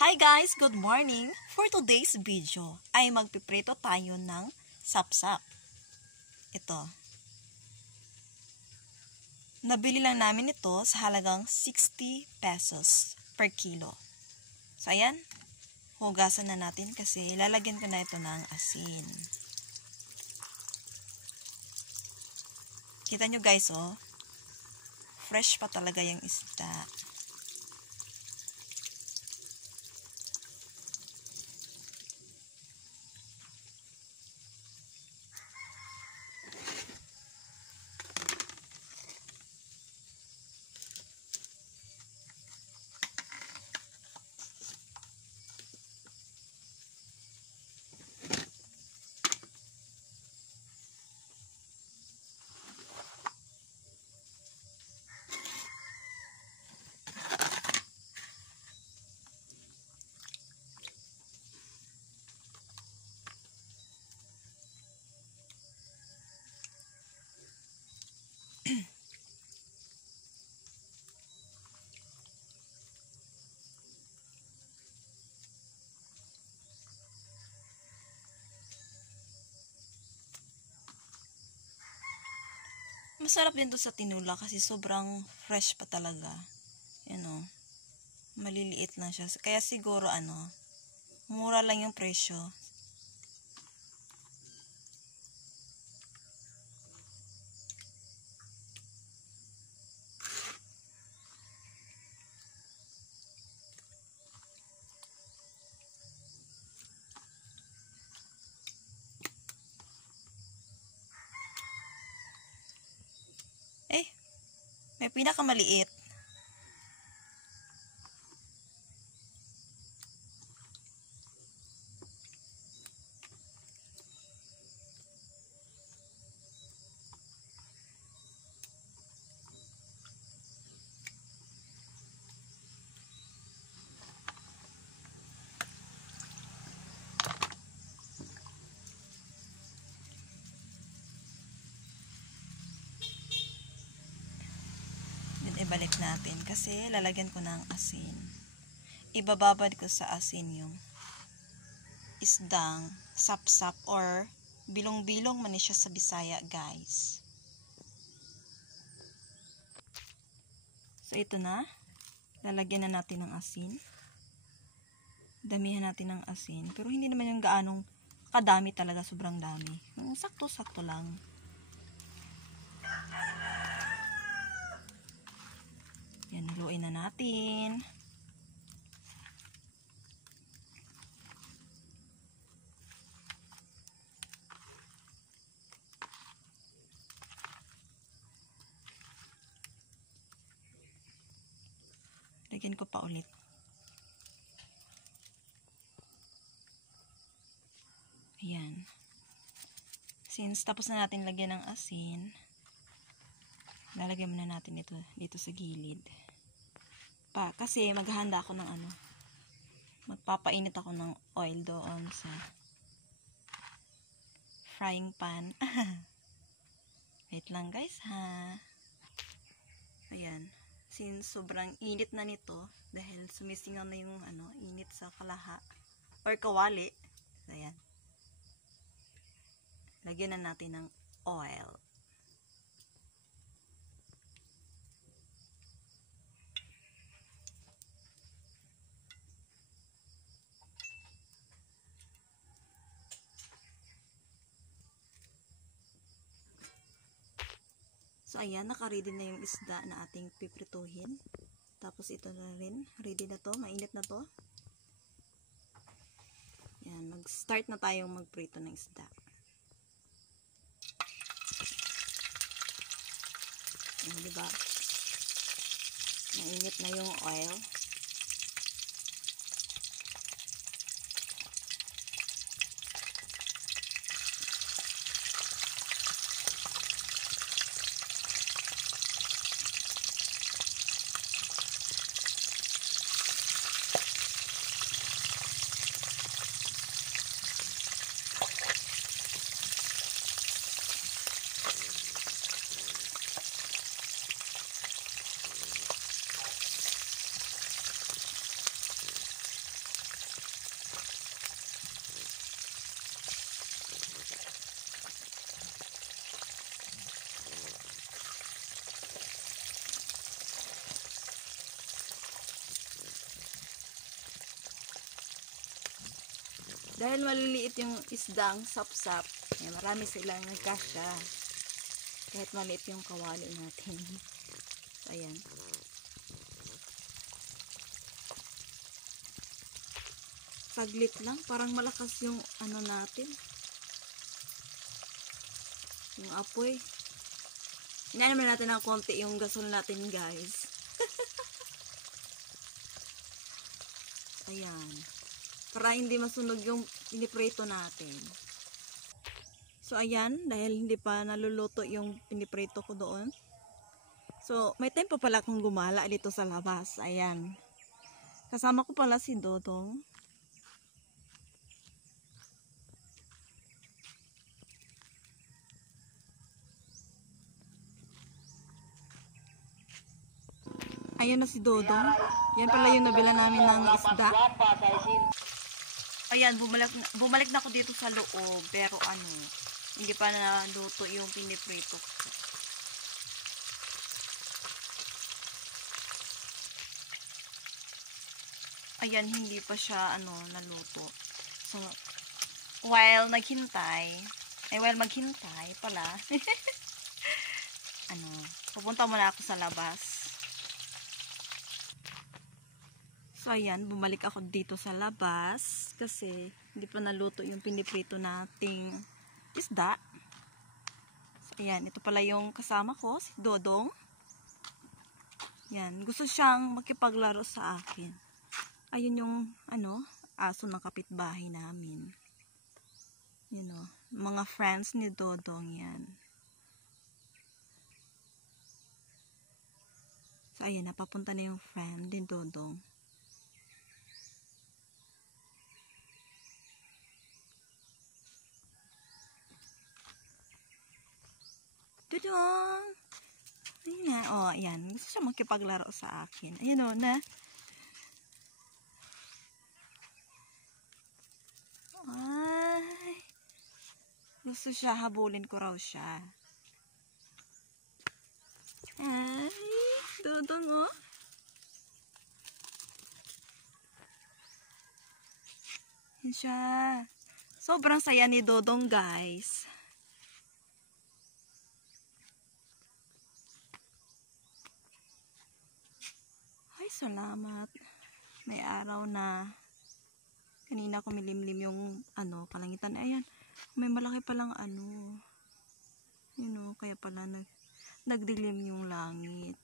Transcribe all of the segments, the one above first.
Hi guys! Good morning! For today's video ay magpiprito tayo ng sapsap. Ito. Nabili lang namin ito sa halagang 60 pesos per kilo. So ayan, hugasan na natin kasi lalagyan ko na ito ng asin. Kita nyo guys oh, fresh pa talaga yung isda. Masarap din to sa tinula kasi sobrang fresh pa talaga. Yan o. Maliliit lang siya. Kaya siguro mura lang yung presyo. May pinakamaliit. Ibalik natin kasi lalagyan ko ng asin. Ibababad ko sa asin yung isdang sapsap or bilong-bilong man siya sa Bisaya, guys. So ito na. Lalagyan na natin ng asin. Damihan natin ng asin. Pero hindi naman yung gaanong kadami talaga, sobrang dami. Sakto-sakto lang. Yan, haluin na natin. Lagyan ko pa ulit. Ayan. Since tapos na natin lagyan ng asin, lalagyan muna natin ito dito sa gilid. Kasi maghahanda ako ng magpapainit ako ng oil doon sa frying pan. Wait lang guys ha. Ayan. Since sobrang init na nito, dahil sumisingaw na yung init sa kalaha or kawali. Ayan. Lagyan na natin ng oil. So, ayan, naka-ready na yung isda na ating piprituhin. Tapos, ito na rin. Ready na to. Mainit na to. Ayan, mag-start na tayong magprito ng isda. Ayan, diba? Mainit na yung oil. Dahil maliliit yung isdang sapsap, marami silang nagkasya. Kahit maliit yung kawali natin. So, ayan. Saglit lang, parang malakas yung ano natin. Yung apoy. Inaano natin ng konti yung gasol natin, guys. Ayan. Para hindi masunog yung piniprito natin. So, ayan. Dahil hindi pa naluluto yung piniprito ko doon. So, may time pa pala akong gumala dito sa labas. Ayan. Kasama ko pala si Dodong. Ayun na si Dodong. Yan pala yung nabila namin ng isda. Ayan, bumalik na ako dito sa loob. Pero ano, hindi pa naluto yung piniprito ko. Ayan, hindi pa siya naluto. So, while maghintay pala, pupunta muna ako sa labas. So, ayan, bumalik ako dito sa labas kasi hindi pa naluto yung piniprito nating isda. So, ayan, ito pala yung kasama ko, si Dodong. Yan, gusto siyang makipaglaro sa akin. Ayun yung, aso ng kapitbahay namin. Yan o, mga friends ni Dodong yan. So, ayan, napapunta na yung friend ni Dodong. Dodong! Ayan nga, ayan. Gusto siya makipaglaro sa akin. Ayan o, na. Ay. Gusto siya, habulin ko raw siya. Ay, Dodong o. Ayan siya. Sobrang saya ni Dodong, guys. Ay, salamat. May araw na. Kanina kumilimlim yung kalangitan. Ayan, may malaki palang kaya pala nagdilim yung langit.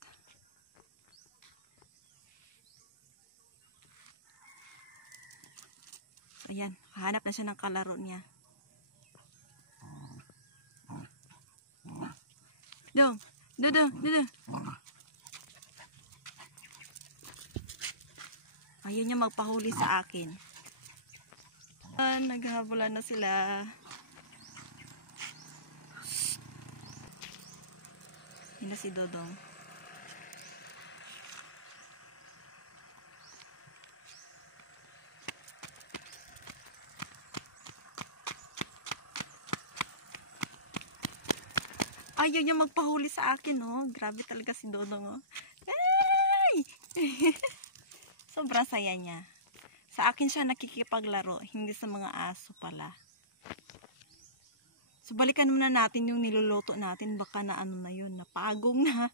Ayan, hanap na siya ng kalaro niya. Dodong. Ayaw niya magpahuli sa akin. Naghahabulan na sila. Yun na si Dodong. Ayaw niya magpahuli sa akin, oh. Grabe talaga si Dodong, oh. Yay! Sobrang saya niya. Sa akin siya nakikipaglaro, hindi sa mga aso pala. So, balikan muna natin yung niluluto natin. Baka na yun, napagong na.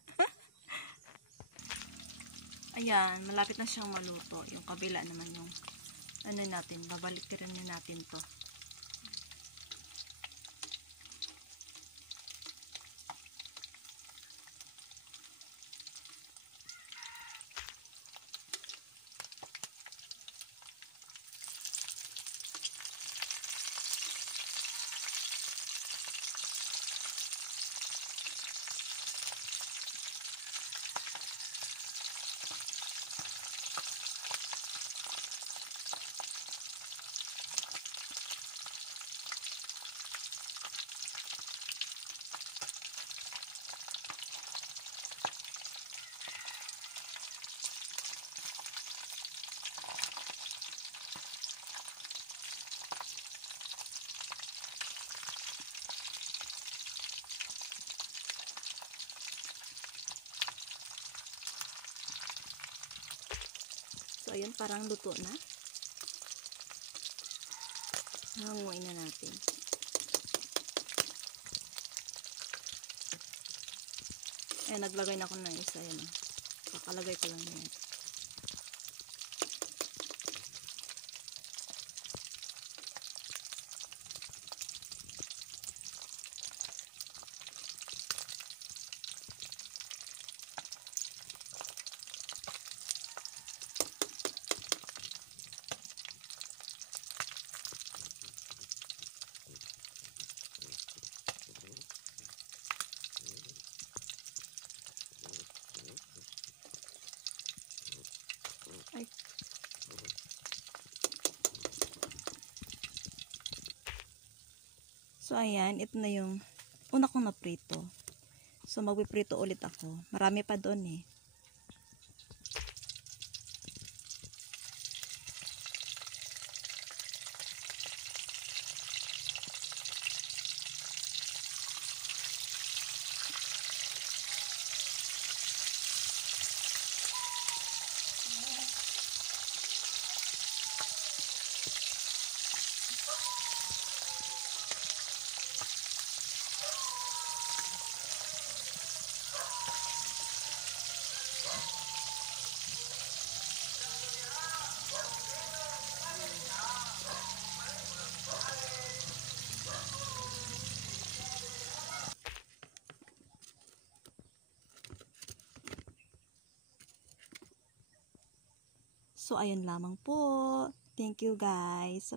Ayan, malapit na siyang maluto. Yung kabila naman yung natin, babalikiran na natin to. So, ayan, parang luto na. Hanguin na natin. Ayan, naglagay na ako ng isa. Ayan. Kakalagay ko lang yan. Ay. So, ayan. Ito na yung una kong naprito. So, magpiprito ulit ako. Marami pa doon eh. So, ayun lamang po. Thank you guys.